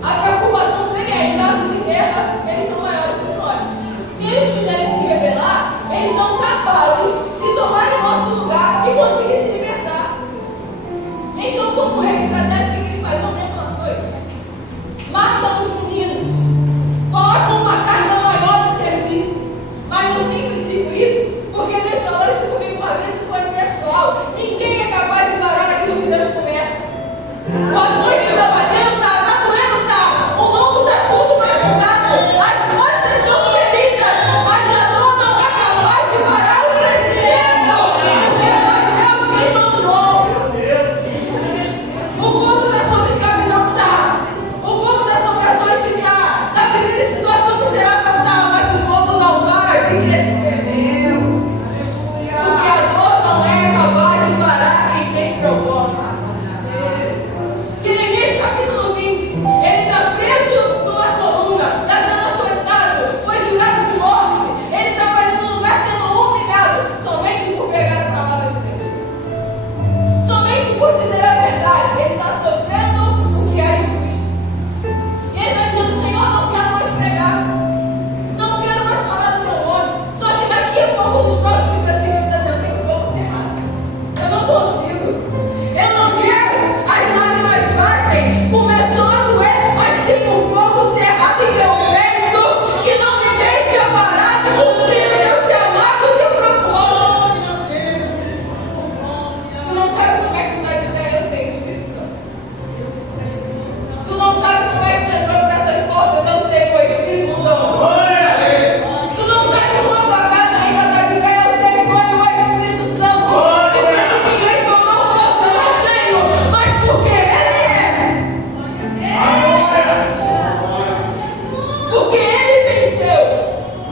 A preocupação dele é, em caso de guerra, eles são maiores que nós.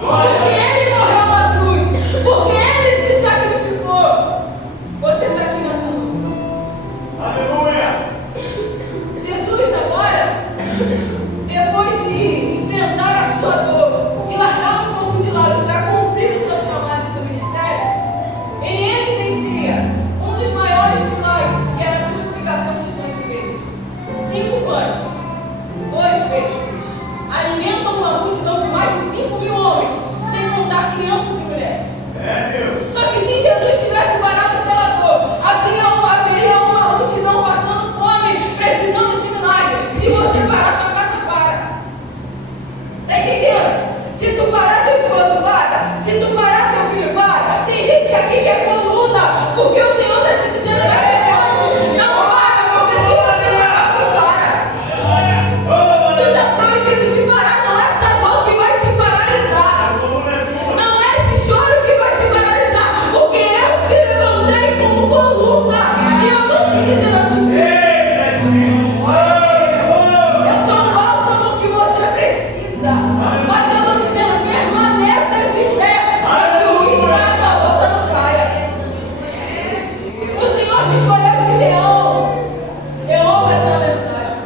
Porque Ele morreu na cruz. Porque Ele se sacrificou. Você está aqui nessa noite. Aleluia! Jesus agora, depois de enfrentar a sua dor e largar um pouco de lado para cumprir o seu chamado e seu ministério, ele evidencia um dos maiores milagres, que era a multiplicação dos pães e peixes. 5 pães, 2 peixes, alimentam uma multidão de mais de 5.000 homens, sem contar crianças e mulheres. Deus! Só que se Jesus tivesse parado pela dor, haveria uma multidão passando fome, precisando de milagre. Se você parar, tua casa para. Está entendendo? Se tu parar, teu esposo para. Se tu parar, teu filho para. Tem gente aqui que é coluna, porque o Senhor está te dizendo que você pode. Não para, porque se você parar, tu para. Tu está proibido de parar. Não é essa dor que vai te paralisar. Não é esse choro que vai te paralisar. Porque eu te levantei como coluna. E eu vou te dizer, eu te eu sou o bálsamo que você precisa. Mas eu estou dizendo, permaneça de pé para que o que está à tua volta não caia. O Senhor te escolheu de leão. Eu amo essa mensagem.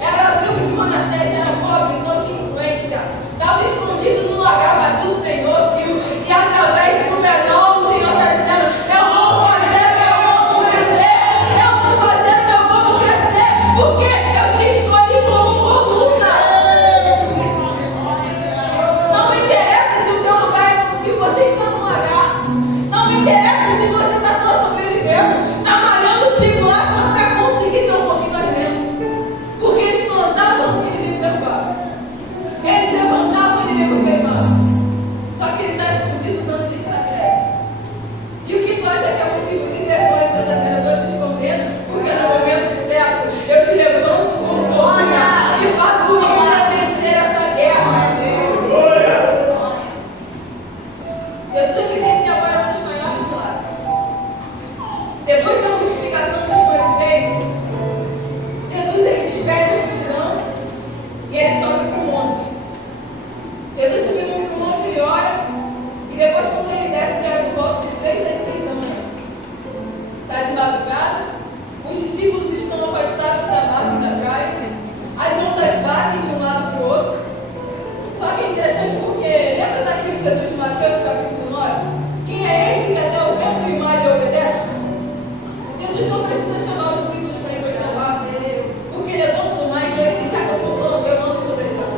Era a tribo de Manassés, era pobre, não tinha influência. Estava escondido no lagar, mas o Senhor viu. E através do menor, o Senhor está dizendo, eu vou fazer meu povo crescer. Eu vou fazer meu povo crescer. Porque eu te escolhi como coluna. Não me interessa se o teu lugar, se você está no lagar. Não me interessa se você está só sobrevivendo. Está malhando trigo lá só para conseguir ter um pouquinho mais dentro. Porque eles plantavam o inimigo derrubava. Eles levantavam o inimigo queimava. Só que ele está escondido usando de estratégia. E o que tu acha que é motivo de vergonha? Você está dizendo, eu estou te escondendo, porque no momento certo eu te levanto como coluna e faço você vencer essa guerra. Jesus evidencia agora um dos maiores milagres. Depois da multiplicação dos pães e peixes, Jesus ele despede a multidão e ele sobe para o monte. Jesus subindo para o monte, ele ora, e depois quando ele desce, que era por volta de 3 às 6 da manhã. Está de madrugada, os discípulos estão afastados da margem da praia, as ondas batem de um lado para o outro. Só que é interessante porque, lembra daquele Jesus de Mateus capítulo 9? Quem é este que até o vento e o mar lhe obedece? Jesus não precisa chamar os discípulos para encostar o barco, porque ele é dono do mar, então ele diz, já que eu sou dono, eu mando sobre esse mar.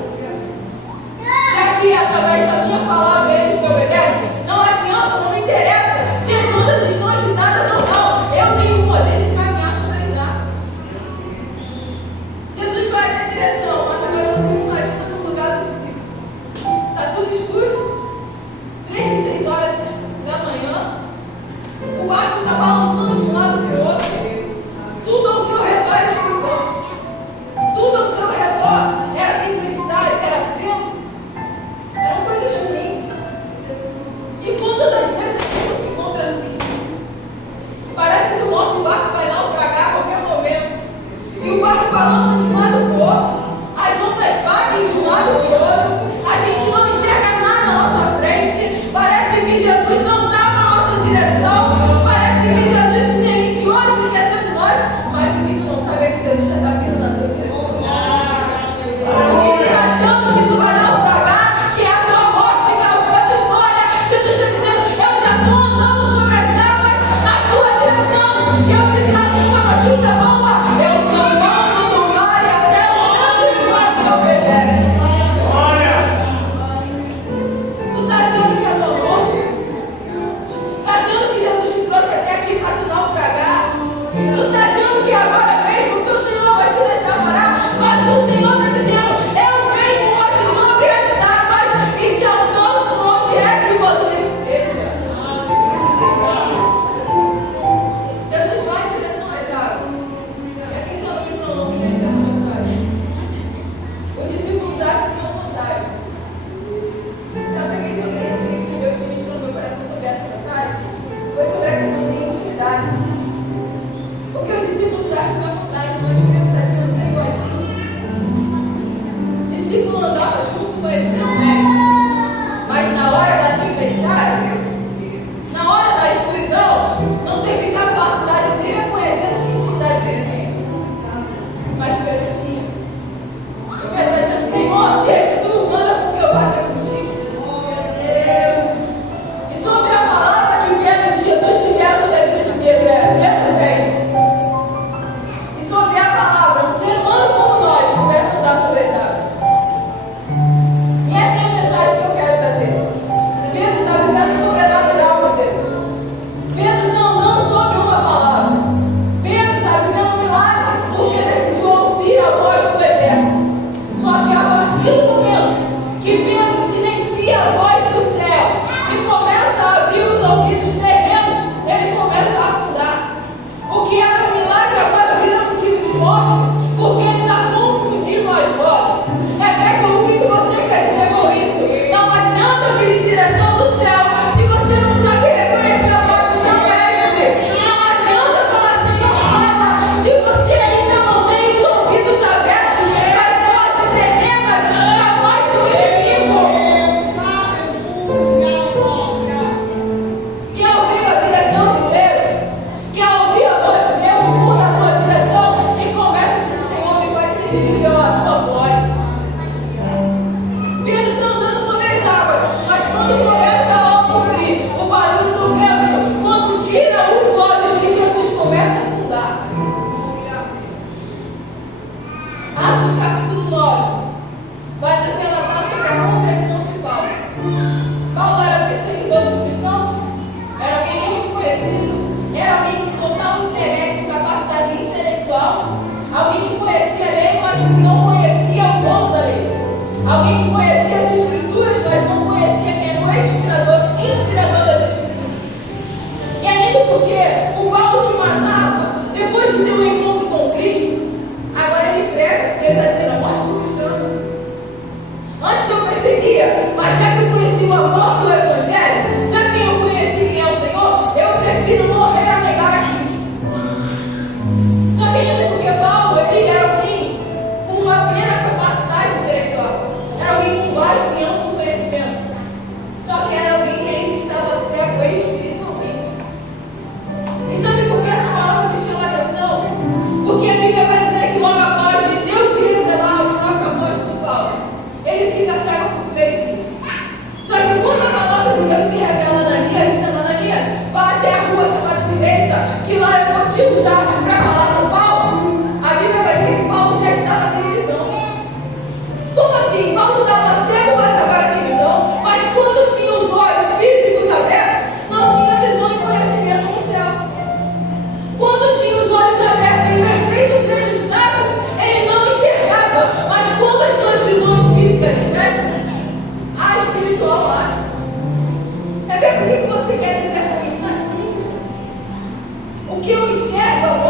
Já que através da minha palavra eles me obedecem, não adianta, não me interessa se as ondas estão agitadas ou não. Eu tenho o poder de caminhar sobre as águas. Jesus vai na direção, mas agora você se imagina no lugar dos discípulos. Está tudo escuro, 3 e 6 horas da manhã, o barco está balançando de um lado para o outro, tudo ao seu redor é escuridão, tudo ao seu redor era tempestade, era vento, eram coisas ruins. E quantas das vezes a gente se encontra assim? Parece que o nosso barco vai naufragar a qualquer momento. E o barco balança de um lado para o outro. As ondas batem de um lado para o outro. A gente não enxerga nada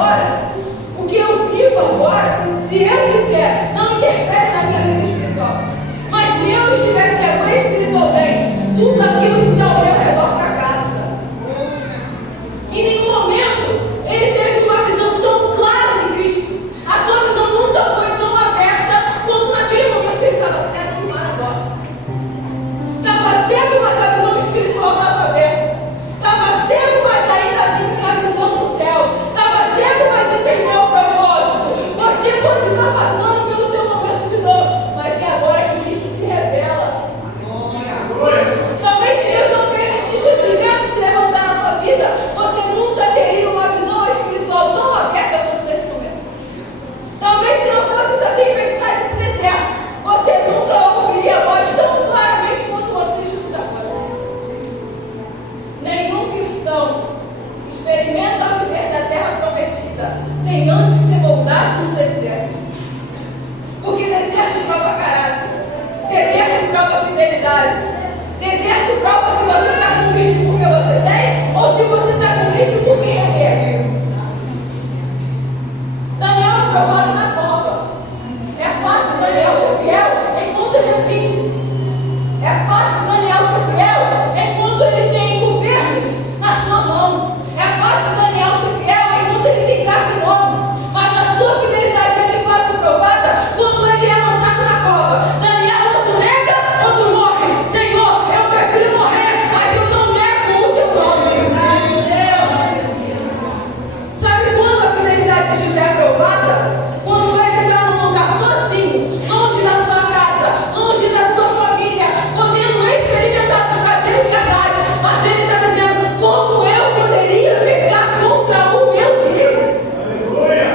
agora, o que eu vivo agora, se eu quiser, não interfere na minha vida espiritual. Mas se eu estiver cego espiritualmente, tudo aquilo que está ao meu redor fracassa. Em nenhum momento ele teve uma visão tão clara de Cristo. A sua visão nunca foi tão aberta quanto naquele momento que ele estava cego no paradoxo. Estava cego, mas a visão espiritual estava aberta. Estava cego, mas ainda assim tinha a visão do céu. Estava cego, mas entendeu o propósito. Você pode estar passando pelo teu momento de dor, mas é agora que Cristo se revela. Talvez se Deus não permitisse esse vento se levantar na tua vida, você nunca teria uma visão espiritual tão aberta quanto nesse momento. Talvez se não fosse essa tempestade, esse deserto, você nunca ouviria a voz tão claramente quanto você escuta agora. Nenhum cristão experimenta viver da terra prometida sem antes ser moldado no deserto. Porque deserto prova caráter, deserto prova fidelidade. Deserto prova se você está com Cristo porque você tem ou se você está com Cristo por quem Ele é. Daniel é provado na cova. É fácil Daniel ser fiel enquanto ele é príncipe. É fácil Daniel ser fiel enquanto ele tem governos na sua mão. É fácil Daniel ser fiel enquanto ele tem carne nova. Mas a sua fidelidade é de fato provada quando ele é lançado na cova. Daniel, ou tu nega ou tu morre. Senhor, eu prefiro morrer, mas eu não nego o teu nome. Sabe quando a fidelidade de José é provada? Quando ele está num lugar sozinho, longe da sua casa, longe da sua família, podendo experimentar os prazeres carnais, mas ele está dizendo: como eu poderia pecar contra o meu Deus? Aleluia!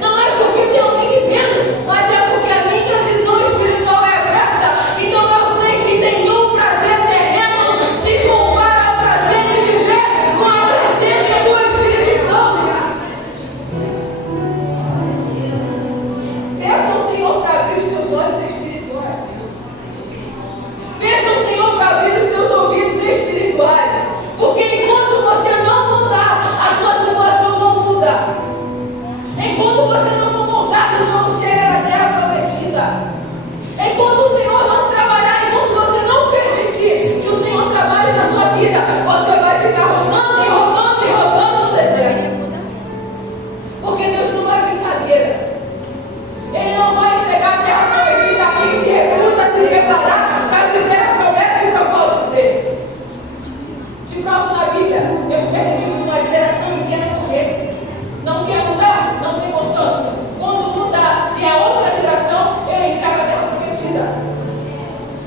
Não é porque tem alguém vendo, mas é porque a minha visão espiritual é aberta. Então eu sei que nenhum prazer terreno se compara ao prazer de viver com a presença do Espírito Santo. Peça ao Senhor para abrir os teus olhos espirituais. Peça ao Senhor para abrir os teus ouvidos espirituais. Porque enquanto você não mudar, a tua situação não muda. Enquanto você não for moldado, tu não chega na terra prometida. Enquanto o Senhor não trabalhar, enquanto você não permitir que o Senhor trabalhe na tua vida, você vai ficar rodando e rodando e rodando no deserto. Porque Deus não é brincadeira. Ele não vai entregar a terra prometida a quem se recusa a se preparar para viver a promessa e o propósito dele. Te provo na Bíblia, Deus permitiu que uma geração inteira morresse. Não quer mudar? Não tem importância. Quando mudar e a outra geração, eu entrego a terra prometida.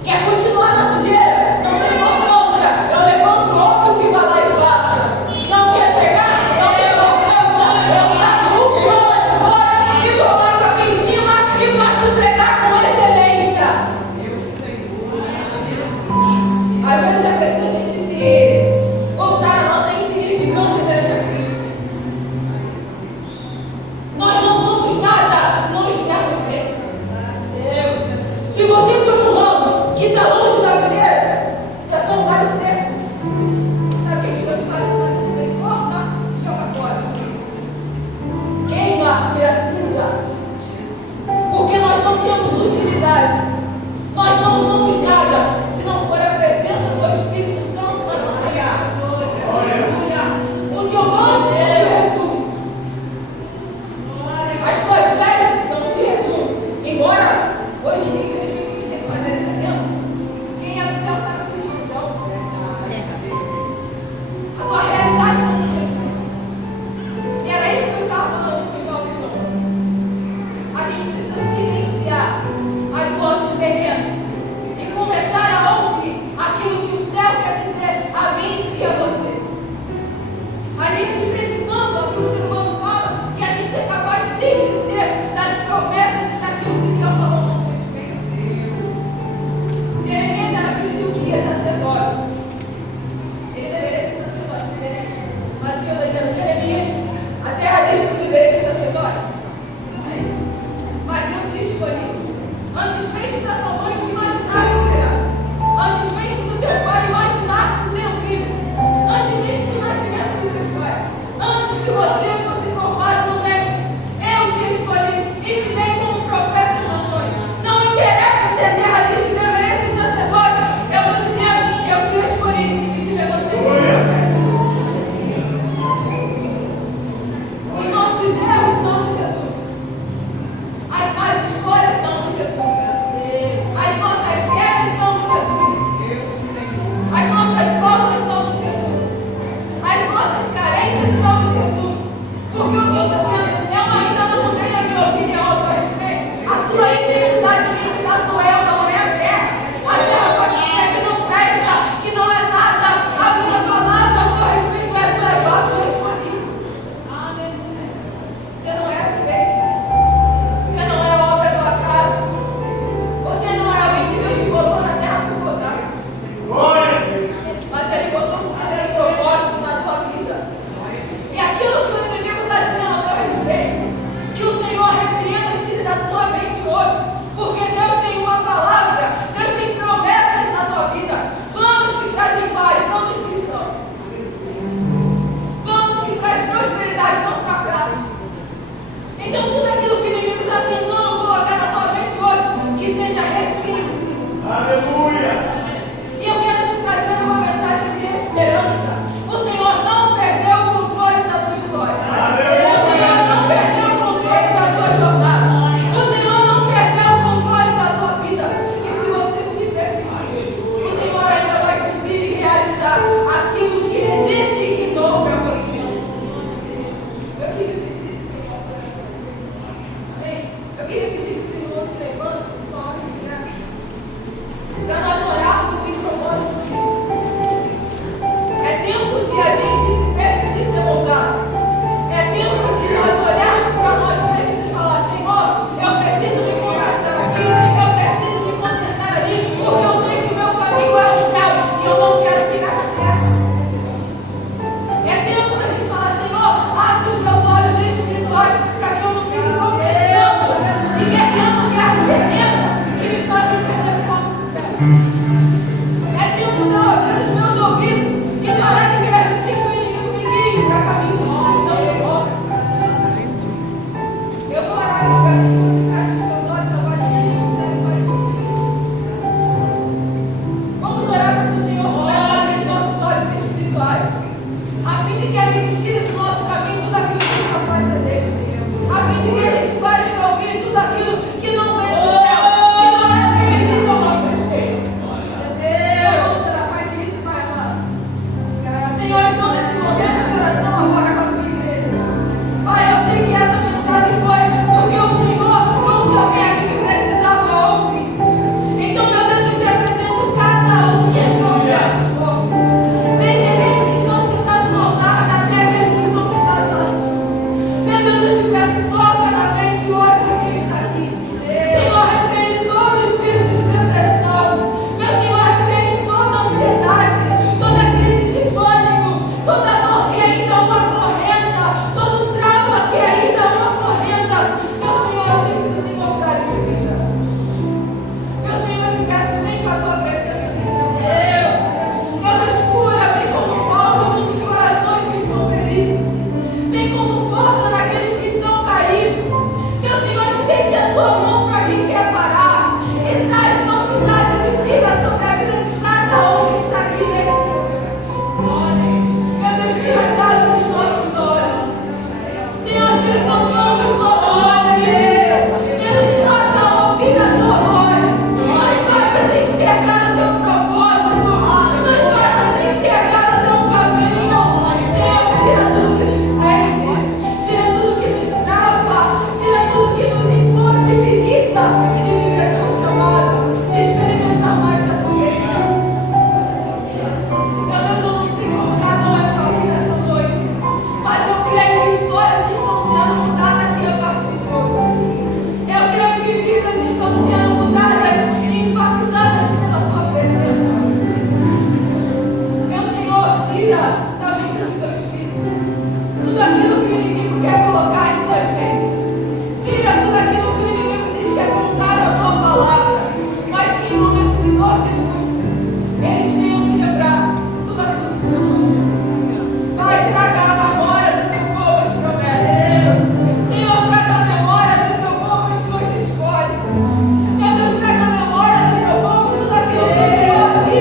Quer continuar na sujeira? Não tem importância. Eu levanto outro que vai lá e faça. Não quer pegar? Não tem importância. Eu trago um que lá de fora e coloco aqui em cima e faço pregar com excelência. Às vezes é preciso a gente se voltar a nossa insignificância perante a Cristo. Nós não somos nada se não estivermos bem. Se você for no ramo que está longe da videira, já são um galho seco. Sabe o que Deus faz com o galho seco? Ele corta e joga fora. Queima, vira cinza. Porque nós não temos utilidade. Nós não somos nada se não for a presença do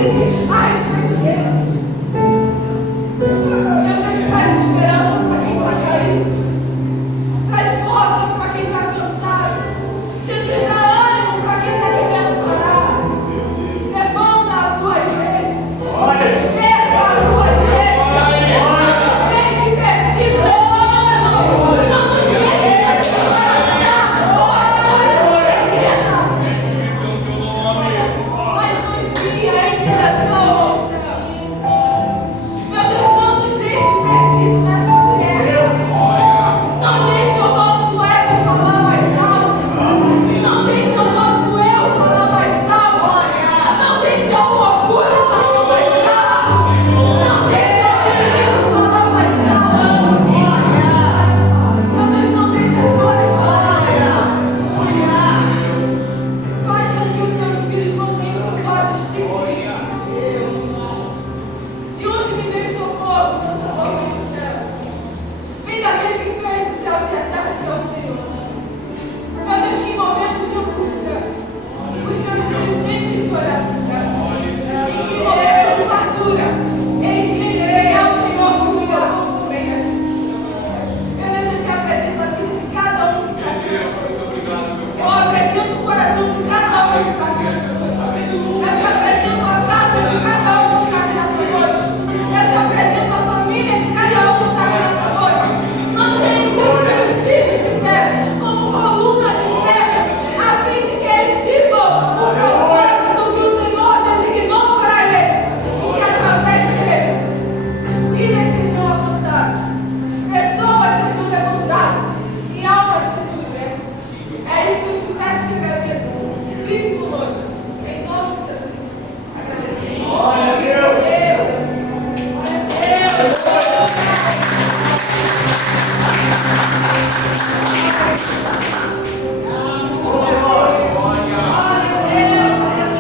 disse a respeito de Deus. Jesus traz esperança para quem está caído, traz força para quem está cansado. Jesus dá ânimo para quem está querendo parar. Levanta a tua igreja, desperta a tua igreja. Não nos deixe perdido, levanta. Não nos deixe na desgraça. Mas nos guia em direção